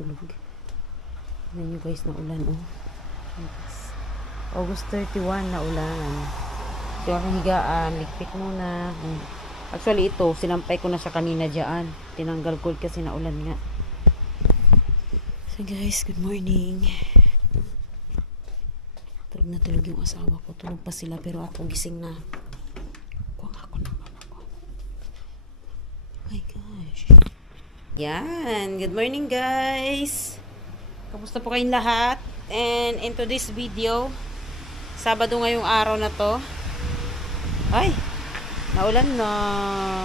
tulog. Tignan nyo guys, na ulan oh. August 31 na ulan. So aking higaan, likpit muna. Actually ito, sinampay ko na siya kanina dyan. Tinanggal ko kasi na ulan nga. So guys, good morning. Tulog na tulog yung asawa ko. Tulog pa sila pero ako gising na. Kuha ako naman ako. Oh my gosh. Yan. Good morning guys. Kamusta po kayong lahat? And into this video, Sabado ngayong araw na to. Ay! Naulan na.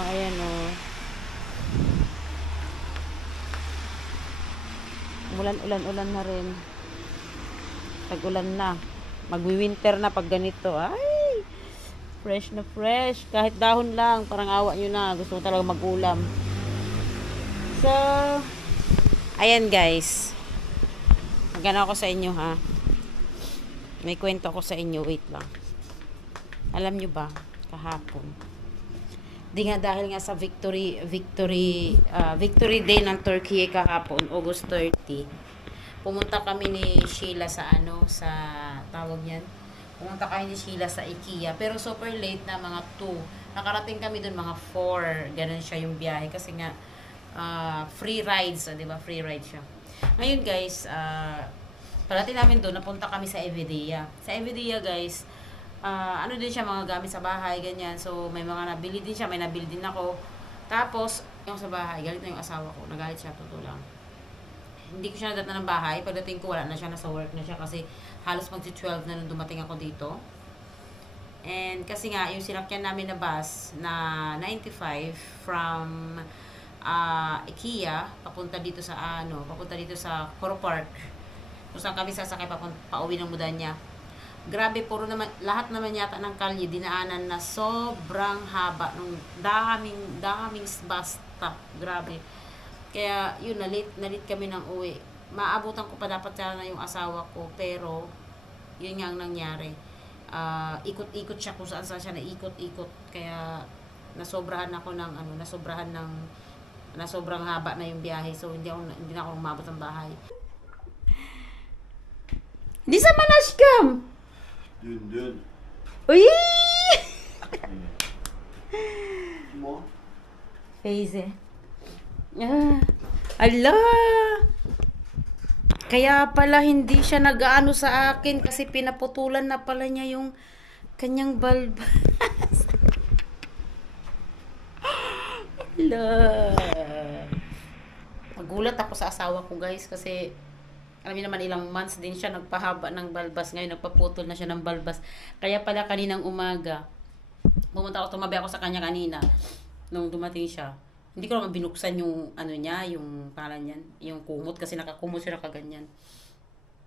Ayan o. Ulan na rin. Tag-ulan na. Magwi-winter na pag ganito. Ay! Fresh na fresh. Kahit dahon lang. Parang awa nyo na. Gusto ko talaga mag-ulam. So, ayan guys. Magana ako sa inyo ha. May kwento ako sa inyo. Wait lang. Alam nyo ba? Kahapon. Di nga dahil nga sa victory day ng Turkey kahapon, August 30. Pumunta kami ni Sheila sa sa tawag niyan. Pumunta kami ni Sheila sa IKEA. Pero super late na, mga 2. Nakarating kami doon mga 4. Ganun siya yung biyahe. Kasi nga, free rides. Diba? Free ride siya. Ngayon guys, palating namin doon, napunta kami sa Evidia. Sa Evidia guys, ano din siya, mga gamit sa bahay, ganyan. So, may mga nabili din siya, may nabili din ako. Tapos, yung sa bahay, galit na yung asawa ko. Nagalit siya, totoo lang. Hindi ko siya nadatna ng bahay. Pagdating ko, wala na siya, nasa work na siya. Kasi halos magti-12 na nung dumating ako dito. And kasi nga, yung sinakyan namin na bus na 95 from IKEA, papunta dito sa Coro Park. Kung saan kami sasakay pauwi ng Mudanya. Grabe, puro naman, lahat naman yata ng kalye, dinaanan na sobrang haba, nung daming bus stop. Grabe. Kaya, yun, nalit kami ng uwi. Maabutan ko pa dapat sana yung asawa ko, pero, yun nga ang nangyari. Ikot-ikot siya kung saan siya naikot-ikot. Kaya, nasobrahan sobrang haba na yung biyahe. So, hindi na ako umabot ng bahay. Di sa Manashkam! Dun. Uy! Mo? Face ala! Kaya pala hindi siya nag-aano sa akin kasi pinaputulan na pala niya yung kanyang balbas. Ala! Magulat ako sa asawa ko guys kasi alam niyo naman ilang months din siya nagpahaba ng balbas. Ngayon nagpaputol na siya ng balbas. Kaya pala kaninang umaga, tumabi ako sa kanya kanina nung dumating siya. Hindi ko naman binuksan yung yung pangalan niyan, yung kumot kasi nakakumot siya nakaganyan.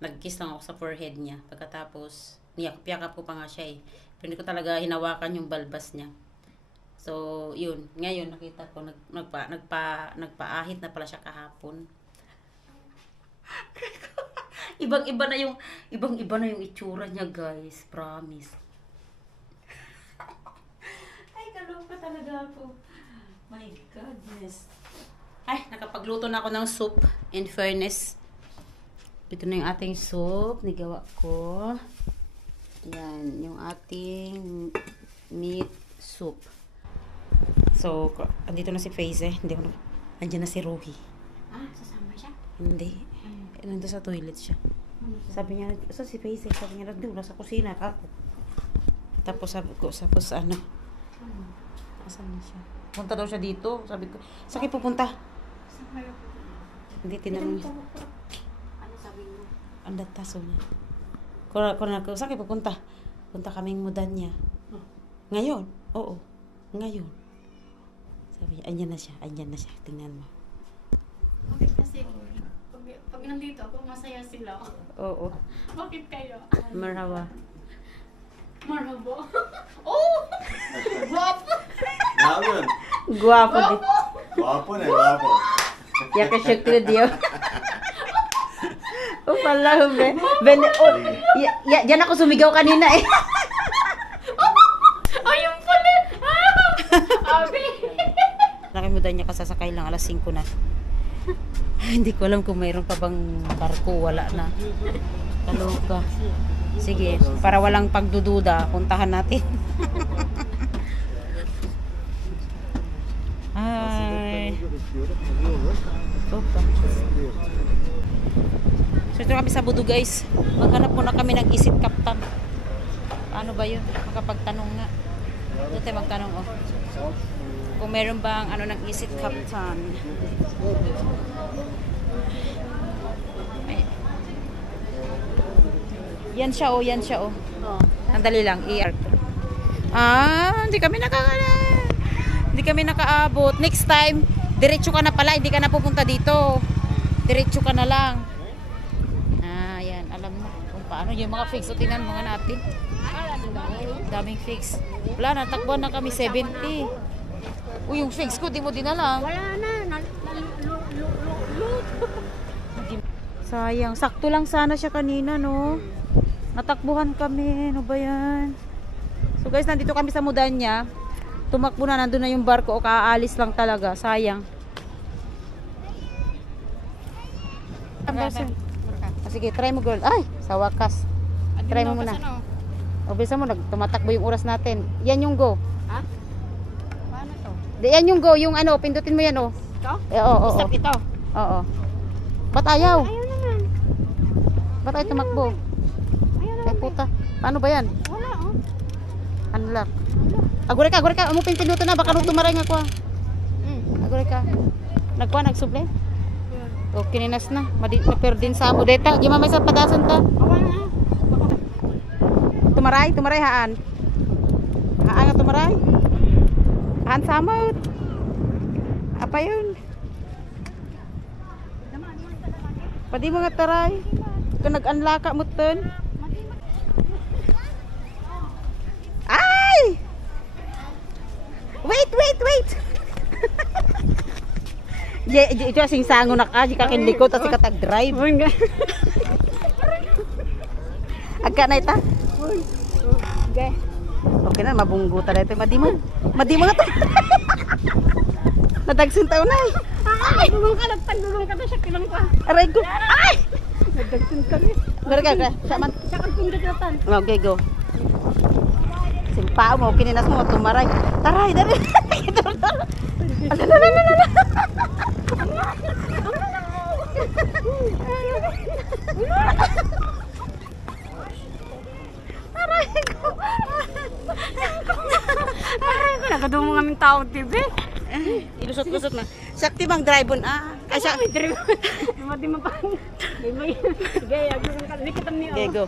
Nag-kiss lang ako sa forehead niya. Pagkatapos, niyakap ko pa nga siya eh. Pero hindi ko talaga hinawakan yung balbas niya. So, yun. Ngayon nakita ko nagpaahit na pala siya kahapon. Ibang-iba na yung itsura niya, guys. Promise. Ay, kaloka talaga ako. My goodness. Ay, nakapagluto na ako ng soup. In fairness. Ito na yung ating soup. Nigawa ko. Yan. Yung ating meat soup. So, andito na si Faze eh. Andiyan na si Ruhi. Sasama siya? Hindi. Nandun sa toilet siya. Sabi niya, sa si Faze eh. Sabi niya, nandun sa kusina ako. Tapos sabi ko, asan na siya? Punta daw siya dito. Sabi ko, saan kayo pupunta? Hindi, tinanong niya. Ano sabi mo? Ang dataso niya. Saan kayo pupunta? Punta kaming Mudanya. Ngayon? Oo. Ngayon. Sabi niya, andyan na siya. Tingnan mo. Bakit kasi pag nandito ako, masaya sila. Oo. Bakit kayo? Marhawa. Marhaba. Oh! Guwapo! Naman. Guwapo din. Guwapo na, guwapo. Yaka siya diyo. O pala, yan ako sumigaw kanina eh. Ayun pala! Abi! Nakimudan niya kasasakay lang, alas 5 na. Hindi ko alam kung mayroon pa bang barko. Wala na. Kaloka. Sige, para walang pagdududa, puntahan natin. Ay. Opa. So ito kami sa Budo guys. Maghanap muna kami ng isit kaptan. Ano ba yun? Makapagtanong nga. Doon tayo magtanong oh. Kung meron bang ano ng isit kaptan. Ay. Yan siya oh, yan siya oh. Sandali lang, i-art. Hindi kami nakaabot. Next time, diretso ka na pala, hindi ka na pupunta dito. Diretso ka na lang. Yan, alam mo kung paano yung mga fix. So, tingnan mga natin. Daming fix. Wala, natakbuhan na kami 70. Uy, yung fix ko, di mo dinala. Wala na. Sayang, sakto lang sana siya kanina, no? Natakbuhan kami, ano ba yan? So guys, nandito kami sa Mudanya. Tumakbo na, nandun na yung barko o kaalis lang talaga. Sayang. Sige, try mo girl. Ay, sa wakas. Try mo muna. O, bisa mo, tumatakbo yung oras natin. Yan yung go. Ha? Paano to? Yan yung go, yung ano, pindutin mo yan, oh. Ito? Oo. Stop ito. Oo. Ba't ayaw? Ayaw naman. Ba't ayaw tumakbo? Ayaw Ay, naman. puta. Paano ba yan? Wala oh. Unlock. Agure ka. Amo pinduto na, baka nung tumaray nga ko. Agure ka. Nagkuha, nagsuble? O, kininas na. Maperdin sa amo. Deta, di mamay sa padasan ta. Tumaray haan. Haan nga tumaray. Haan samot. Apa yun? Pwede mo nga taray. Ito nag-unlocka mo ton. Ay! Wait! Ito asing sango na ka, di ka kinliko, tapos ka tag-drive. Agka na ita? Okay na, mabunggutan na ito. Madi mo nga to. Nadagsin tao na eh. Ay! Dulong ka na siya kilang pa. Aray ko. Ay! Nagdagsin ka rin. Gara. Saman. Siya kang pindagatan. Okay, go. Simpao mo, kininas mo, tumaray. Taray, dari. Alalala. Nagadumo nga ng tao, TV. Ilusot-lusot na. Sakti bang drive-on Kasya. Madi mapang. Gaya, likitan niyo. Okay, go.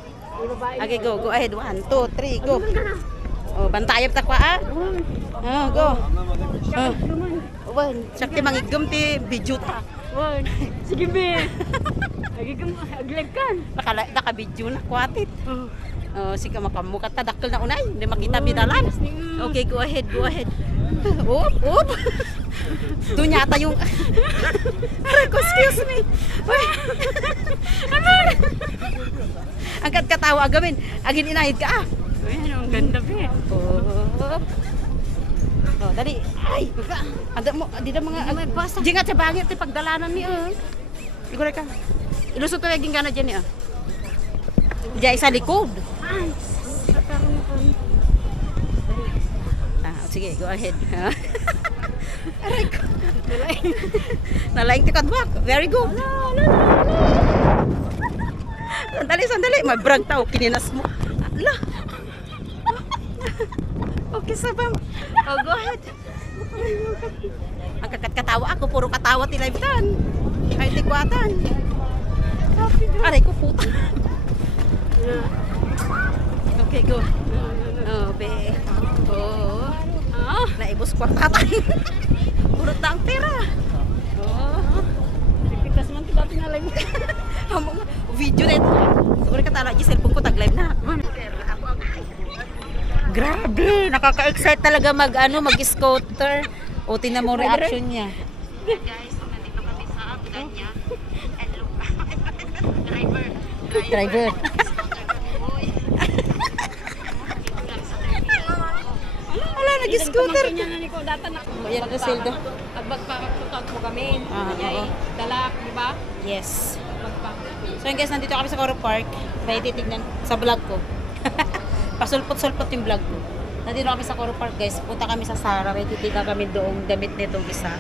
Okay, go. Go ahead. 1, 2, 3, go. Oh, bantayap ta kwa Oh, go. Sakti mangigum ti video ta. Sige be. Aglegkan. Naka-video na kwatit. Oh, sige makamukat ta dakkel na unay, hindi makita bidalan. Okay, go ahead. Oop. Doon yata yung excuse me. Ang katawa agawin. Agin inahid ka Ayan, ang ganda be. Oh, dali. Ay, anda mo, di na mga di nga sa bangit ti pagdalanan ni Igor ka. Ilusot ko laging gana diyan ni Diya sa likod. Ay. Sige, go ahead. Aray ko. Nalaing tikad back. Very good. Sandali. Mag-brag tao. Kininas mo. Ala. Okay, sabam. Oh, go ahead. Ang katawa ako. Puro katawa ti live tan. Ay, tikwatan. Aray ko, puta. Okay, go. Oh, be. Oh. Naibos ko tatay. Puro ta ang pera. Pitas man ti dati nga live. Video na ito. Siguro katala yung cellphone ko tag-live na. Grabe, nakaka-excite talaga mag-scooter. O tingnan mo reaction niya. Guys, nandito kami sa Mudanya. Driver. Wala, nag-scooter. Kanya ko data na. Yan na silda. Agbagpakatutot mo kami. Ah, oo. Dalak, di ba? Yes. Agbagpak. So yun guys, nandito kami sa Coro Park. Kaya titignan sa vlog ko. Pasulpot-sulpot yung vlog ko. Nandito kami sa Coro Park guys. Punta kami sa Sara. Kaya titignan kami doong damit nitong isa.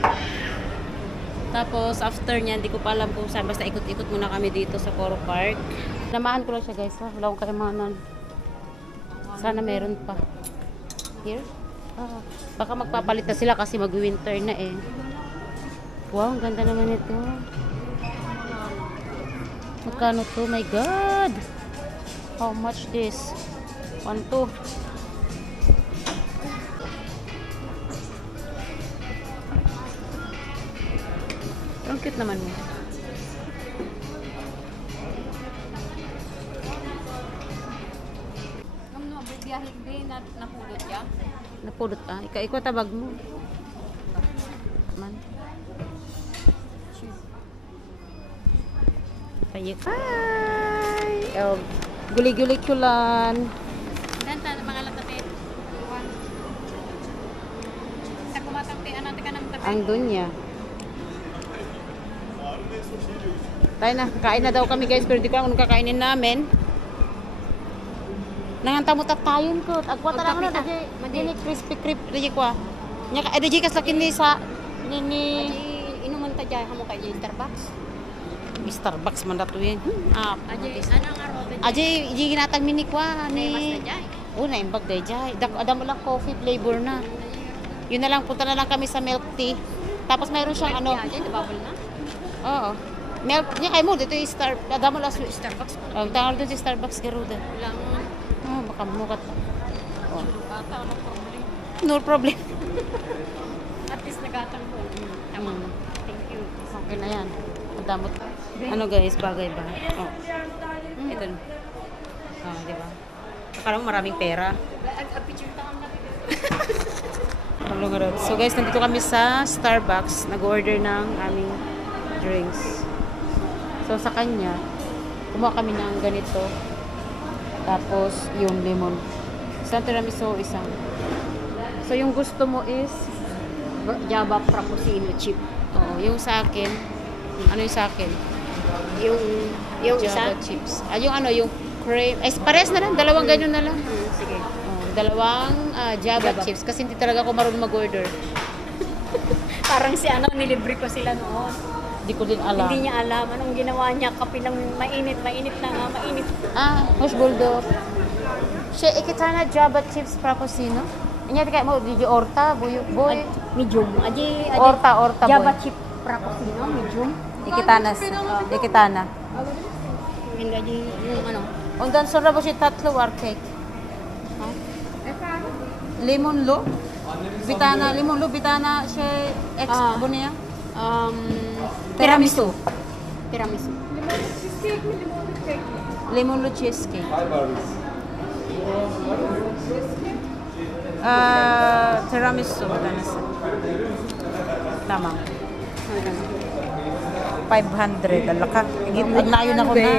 Tapos after niya, hindi ko pa alam kung saan. Basta ikot-ikot muna kami dito sa Coro Park. Namahan ko lang siya guys ha. Wala akong kaimanan. Sana meron pa. Here? Ah, baka magpapalit na sila kasi mag-winter na eh. Wow, ang ganda naman ito. Magkano to? My God! How much this? 1, 2. Ang cute naman mo. Nung no, bigyahin din na napulot niya. Napulot ah. Ikaw tabag mo. Man. Hi! Oh, guli-guli kulan. Danta, mga latapit. Sa kumatampi, anante ka ng tapit. Ang dunya. Tayo na, kain na daw kami guys, pero di ko alam kung kakainin namin. Nangantamot at tayon ko. Agwa talaga na, Pagkapita. dili crispy creep, dili ko ah. Nya ka, dili kas lakin ni sa, ni Aji, inuman ta dyan, hamo kay Starbucks. Starbucks man dato yun. Ah, Aji, anang araw ba Aji, di ginatag mini kwa Mas na ni. dyan. Una, imbag day jay. Adam mo lang coffee flavor na. Yun na lang, punta na lang kami sa milk tea. Tapos mayroon siyang ano. Aji, nababol na. Oo. Milk, niya kayo mo, dito yung adam mo lang sa Starbucks. tangal doon si Starbucks Garuda. Lang, Oh, baka mukat. Oh. bata, no problem. No problem. At least nagatang ko. Tama. Mm. Thank you. Okay na yan. Madamot. Ano guys, bagay ba? Oh. Ito. Oh, di ba? Akala mo maraming pera. Picture ta kami. So guys, nandito kami sa Starbucks. Nag-order ng aming drinks. So sa kanya, kumuha kami ng ganito. Tapos yung lemon. Isang tiramisu, isang. So yung gusto mo is Java Frappuccino chip. oo, yung sa akin. Ano yung sa akin? Yung Java isa? chips. Ah, yung ano, yung cream. Ay, pares na lang. Dalawang ganyan na lang. Sige. Oh, dalawang Java Java. chips. Kasi hindi talaga ako marunong mag-order. Parang si ano, nilibre ko sila noon. Hindi ko din alam. Hindi niya alam anong ginawa niya. Kape ng mainit na nga, mainit. Ah, Hush Bulldog. Siya, ikitana Java chips frappuccino. Inya kayak mo di orta, boy. Medium. Aji, Orta, Java boy. chip Frappuccino, medium. Ikitana. Ikitana. Hindi aji yung ano. Undan sura ba siya tatlo war cake? Ha? Lemon lo? Bitana, lemon lo, bitana siya ex Ah. bunia. Tiramisu. Tiramisu. Lemon lo cheesecake. Tiramisu bitana sa. Tama. 500 alaka. Agnayon ako na.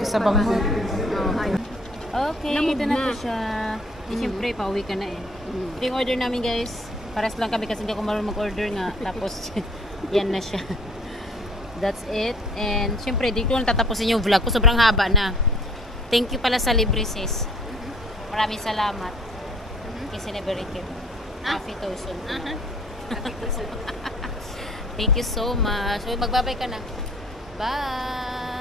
Isa bang mo? Okay, Namog ito na na. po siya. Siyempre, pauwi ka na eh. Ito yung order namin guys. Pares lang kami kasi hindi ako marunong mag-order nga. Tapos, yan na siya. That's it. And siyempre, di ko na tatapusin yung vlog ko. Sobrang haba na. Thank you pala sa libre sis. Maraming salamat. Kasi never record. Happy Tosun. Thank you so much. So, magbabay ka na. Bye!